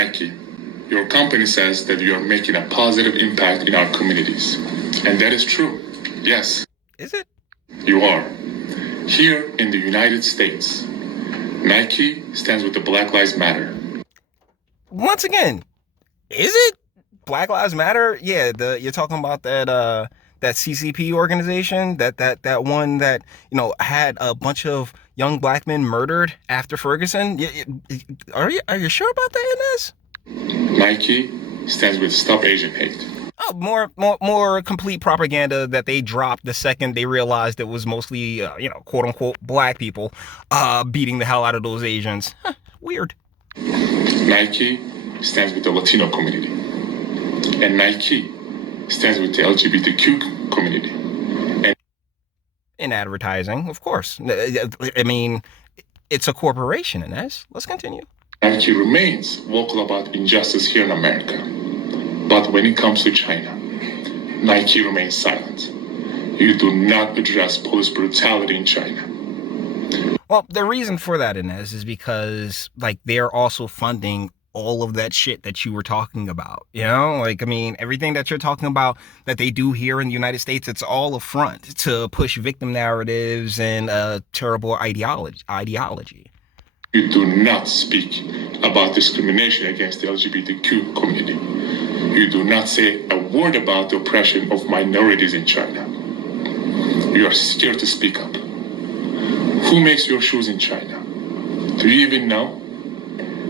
Nike, your company says that you are making a positive impact in our communities. And that is true. Yes. Is it? You are. Here in the United States, Nike stands with the Black Lives Matter. Once again, is it Black Lives Matter? Yeah, you're talking about that CCP organization, that one that had a bunch of young black men murdered after Ferguson. Are you sure about that, Enes? Nike stands with Stop Asian Hate. Oh, more complete propaganda that they dropped the second they realized it was mostly quote unquote black people beating the hell out of those Asians. Huh, weird. Nike stands with the Latino community, and Nike stands with the LGBTQ community. And in advertising, of course. I mean, it's a corporation, Enes. Let's continue. Nike remains vocal about injustice here in America. But when it comes to China, Nike remains silent. You do not address police brutality in China. Well, the reason for that, Enes, is because they're also funding all of that shit that you were talking about. Everything that you're talking about that they do here in the United States, it's all a front to push victim narratives and terrible ideology. You do not speak about discrimination against the LGBTQ community. You do not say a word about the oppression of minorities in China. You are scared to speak up. Who makes your shoes in China? Do you even know?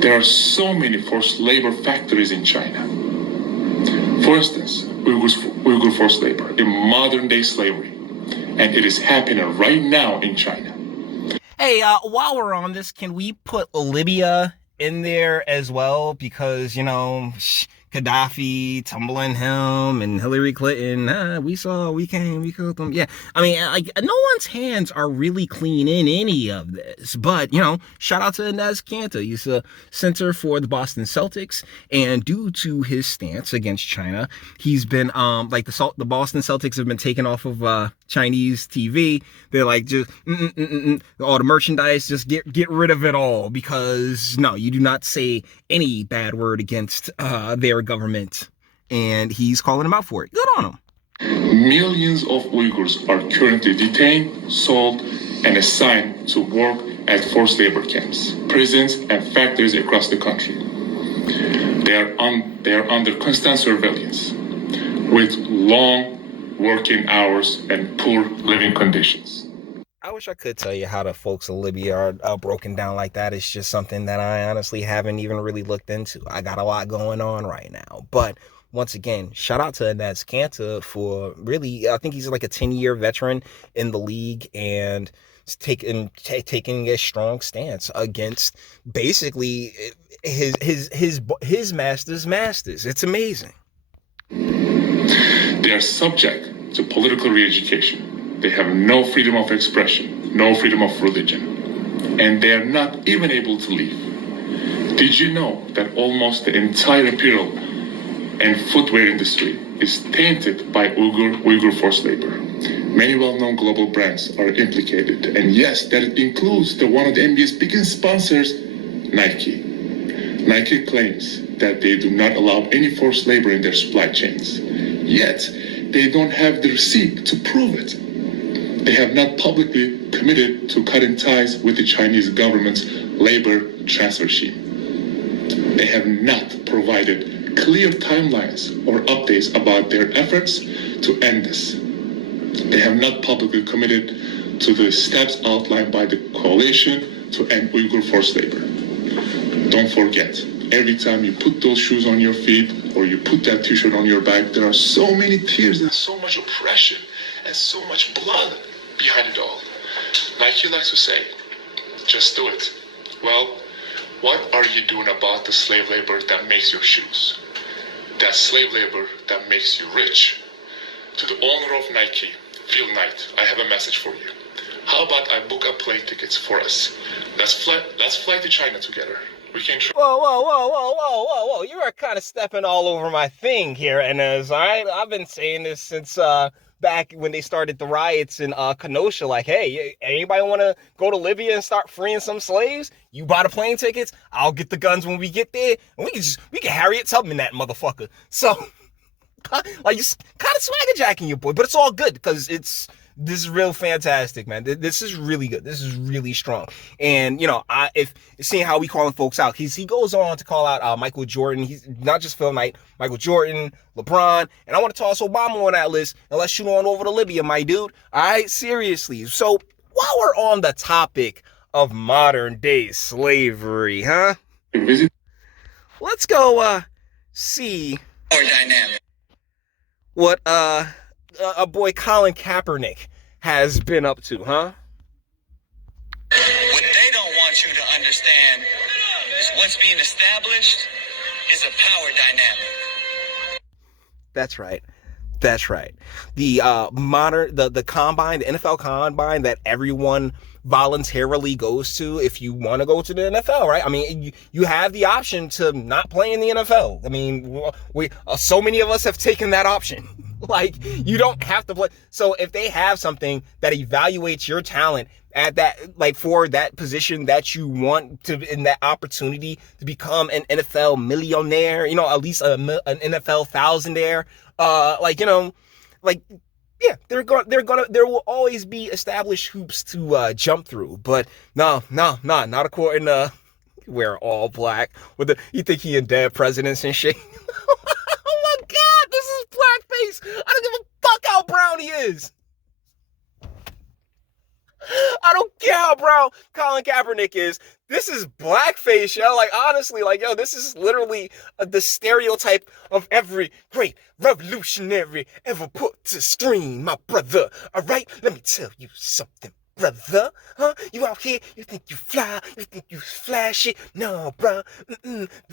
There are so many forced labor factories in China. For instance, Uyghur forced labor in modern day slavery. And it is happening right now in China. Hey, while we're on this, can we put Libya in there as well? Because, Gaddafi tumbling him and Hillary Clinton, we killed them. Yeah, no one's hands are really clean in any of this. But, shout out to Enes Kanter. He's a center for the Boston Celtics. And due to his stance against China, he's been, the Boston Celtics have been taken off of Chinese TV. They're like, just all the merchandise, just get rid of it all, because no, you do not say any bad word against their government. And he's calling them out for it. Good on him. Millions of Uyghurs are currently detained, sold, and assigned to work at forced labor camps, prisons, and factories across the country. They are under constant surveillance, with long working hours and poor living conditions. I wish I could tell you how the folks of Libya are broken down like that. It's just something that I honestly haven't even really looked into. I got a lot going on right now. But once again, shout out to Enes Kanter for really, I think he's like a 10-year veteran in the league and taking a strong stance against basically his master's masters. It's amazing. They are subject to political re-education. They have no freedom of expression, no freedom of religion, and they are not even able to leave. Did you know that almost the entire apparel and footwear industry is tainted by Uyghur forced labor? Many well-known global brands are implicated, and yes, that includes one of the NBA's biggest sponsors, Nike. Nike claims that they do not allow any forced labor in their supply chains, yet they don't have the receipt to prove it. They have not publicly committed to cutting ties with the Chinese government's labor transfer regime. They have not provided clear timelines or updates about their efforts to end this. They have not publicly committed to the steps outlined by the coalition to end Uyghur forced labor. Don't forget, every time you put those shoes on your feet or you put that t-shirt on your back, there are so many tears and so much oppression and so much blood behind it all. Nike likes to say, just do it. Well, what are you doing about the slave labor that makes your shoes? That slave labor that makes you rich? To the owner of Nike, Phil Knight, I have a message for you. How about I book up plane tickets for us? Let's fly to China together. We can Whoa. You are kind of stepping all over my thing here, Enes, all right? I've been saying this since back when they started the riots in Kenosha, like, hey, anybody want to go to Libya and start freeing some slaves? You buy the plane tickets, I'll get the guns when we get there, and we can Harriet Tubman that motherfucker. So, like, just kind of swagger jacking your boy, but it's all good because this is real fantastic, man. This is really good. This is really strong. And, you know, if seeing how we calling folks out, he goes on to call out Michael Jordan. He's not just Phil Knight, Michael Jordan, LeBron, and I want to toss Obama on that list, and let's shoot on over to Libya, my dude. All right, seriously. So while we're on the topic of modern day slavery, huh? Let's go see what a boy Colin Kaepernick has been up to, huh? What they don't want you to understand is what's being established is a power dynamic. That's right. That's right. The the combine, the NFL combine that everyone voluntarily goes to if you want to go to the NFL, right? I mean, you have the option to not play in the NFL. I mean, so many of us have taken that option. Like, you don't have to play. So if they have something that evaluates your talent at that, like, for that position that you want to, in that opportunity to become an NFL millionaire, you know, at least an NFL thousandaire, like, you know, like, yeah, there will always be established hoops to jump through. But no, not according to wear all black with you think he in dead presidents and shit. Oh my God, this is blackface. I don't give a fuck how brown he is. I don't care how brown Colin Kaepernick is. This is blackface, yo. Like, honestly, like, yo, this is literally the stereotype of every great revolutionary ever put to screen, my brother. All right, let me tell you something, brother. Huh? You out here, you think you fly, you think you flashy. No, bro.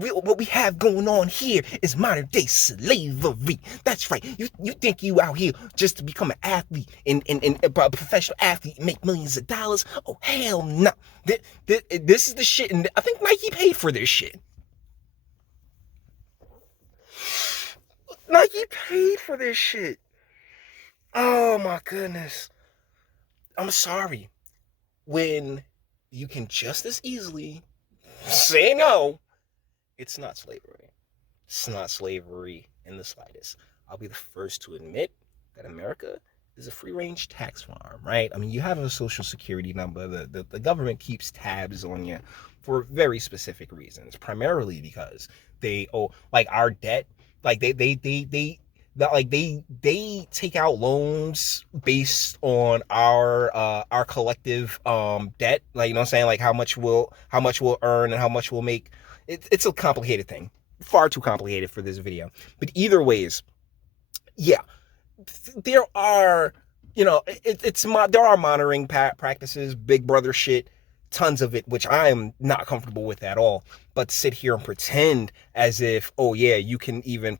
What we have going on here is modern day slavery. That's right. You think you out here just to become an athlete and a professional athlete and make millions of dollars? Oh, hell no. This is the shit, and I think Nike paid for this shit. Nike paid for this shit. Oh my goodness. I'm sorry. When you can just as easily say no, it's not slavery. It's not slavery in the slightest. I'll be the first to admit that America is a free-range tax farm, right? I mean, you have a social security number. The government keeps tabs on you for very specific reasons, primarily because they owe, like, our debt. Like, they take out loans based on our collective debt. Like, you know what I'm saying? Like, how much we'll earn and how much we'll make. It's a complicated thing. Far too complicated for this video. But either ways, yeah, there are, you know, there are monitoring practices, Big Brother shit, tons of it, which I am not comfortable with at all. But sit here and pretend as if, oh yeah, you can even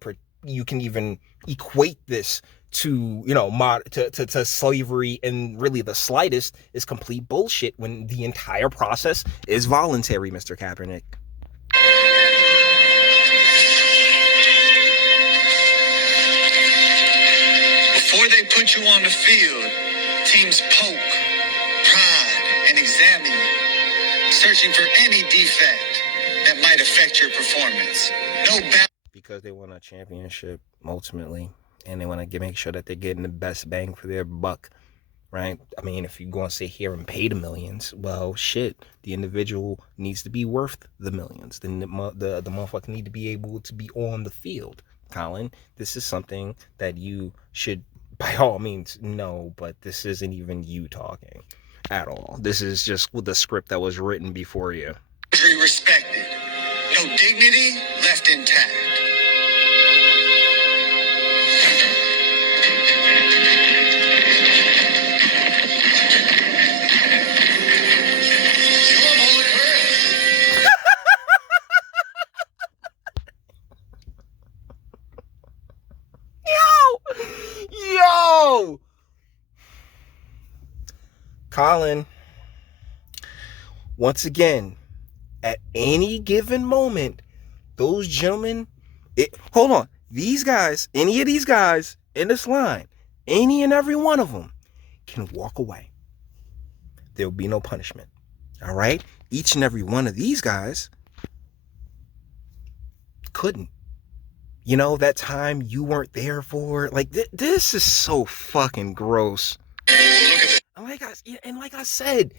equate this to, you know, to slavery in really the slightest is complete bullshit when the entire process is voluntary, Mr. Kaepernick. Before they put you on the field, teams poke, prod, and examine you, searching for any defect that might affect your performance. Because they want a championship ultimately, and they want to make sure that they're getting the best bang for their buck, right? I mean, if you're going to sit here and pay the millions, well, shit, the individual needs to be worth the millions. Then the motherfucker need to be able to be on the field. Colin, this is something that you should, by all means, know, but this isn't even you talking at all. This is just the script that was written before you. Respected. No dignity left intact. Yo! Colin, once again, at any given moment, those gentlemen, hold on, these guys, any of these guys in this line, any and every one of them can walk away. There will be no punishment. All right? Each and every one of these guys couldn't. You know, that time you weren't there for, like, this is so fucking gross. And like I said,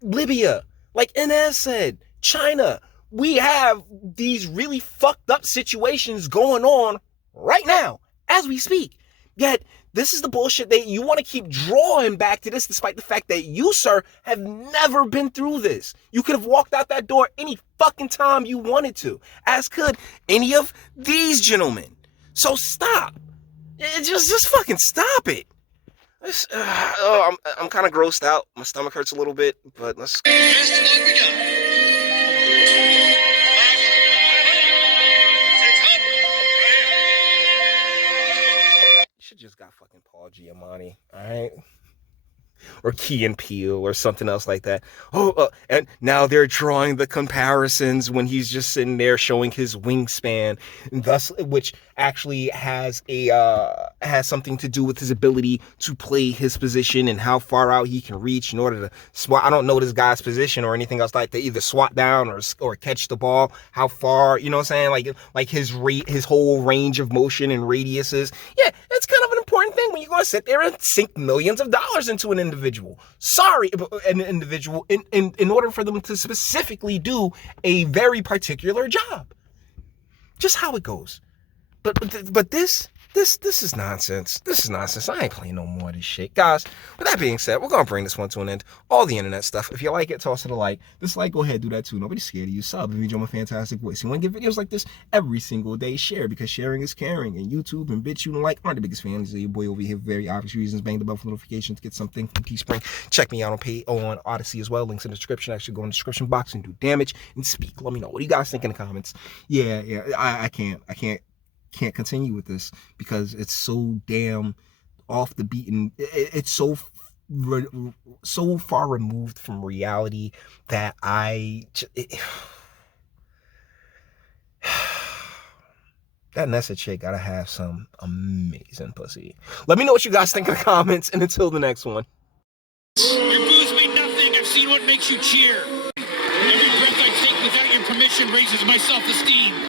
Libya, like Enes said, China, we have these really fucked up situations going on right now as we speak. Yet, this is the bullshit that you want to keep drawing back to this, despite the fact that you, sir, have never been through this. You could have walked out that door any fucking time you wanted to, as could any of these gentlemen. So stop. Just fucking stop it. I'm kind of grossed out. My stomach hurts a little bit, but let's. Best one we got. You should just got fucking Paul Giamatti, all right? Or Key and Peele or something else like that. And now they're drawing the comparisons when he's just sitting there showing his wingspan, and thus, which actually has something to do with his ability to play his position and how far out he can reach in order to swat. I don't know this guy's position or anything else like that. Either swat down or catch the ball. How far, you know what I'm saying? Like his whole range of motion and radiuses. Yeah, it's kind of an important thing when you're going to sit there and sink millions of dollars into an individual. An individual in order for them to specifically do a very particular job. Just how it goes. But this is nonsense. This is nonsense. I ain't playing no more of this shit. Guys, with that being said, we're going to bring this one to an end. All the internet stuff. If you like it, toss it a like. Dislike, go ahead, do that too. Nobody's scared of you. Sub if you enjoy my fantastic voice. You want to get videos like this every single day? Share, because sharing is caring. And YouTube and Bitchute and like aren't the biggest fans of your boy over here for very obvious reasons. Bang the bell for notifications to get something from Teespring. Check me out on Odyssey as well. Links in the description. Actually go in the description box and do damage and speak. Let me know. What do you guys think in the comments? Yeah, I can't continue with this because it's so damn off the beaten. It's so far removed from reality that that Nessa chick gotta have some amazing pussy. Let me know what you guys think in the comments, and until the next one. Your booze mean nothing. I've seen what makes you cheer. Every breath I take without your permission raises my self-esteem.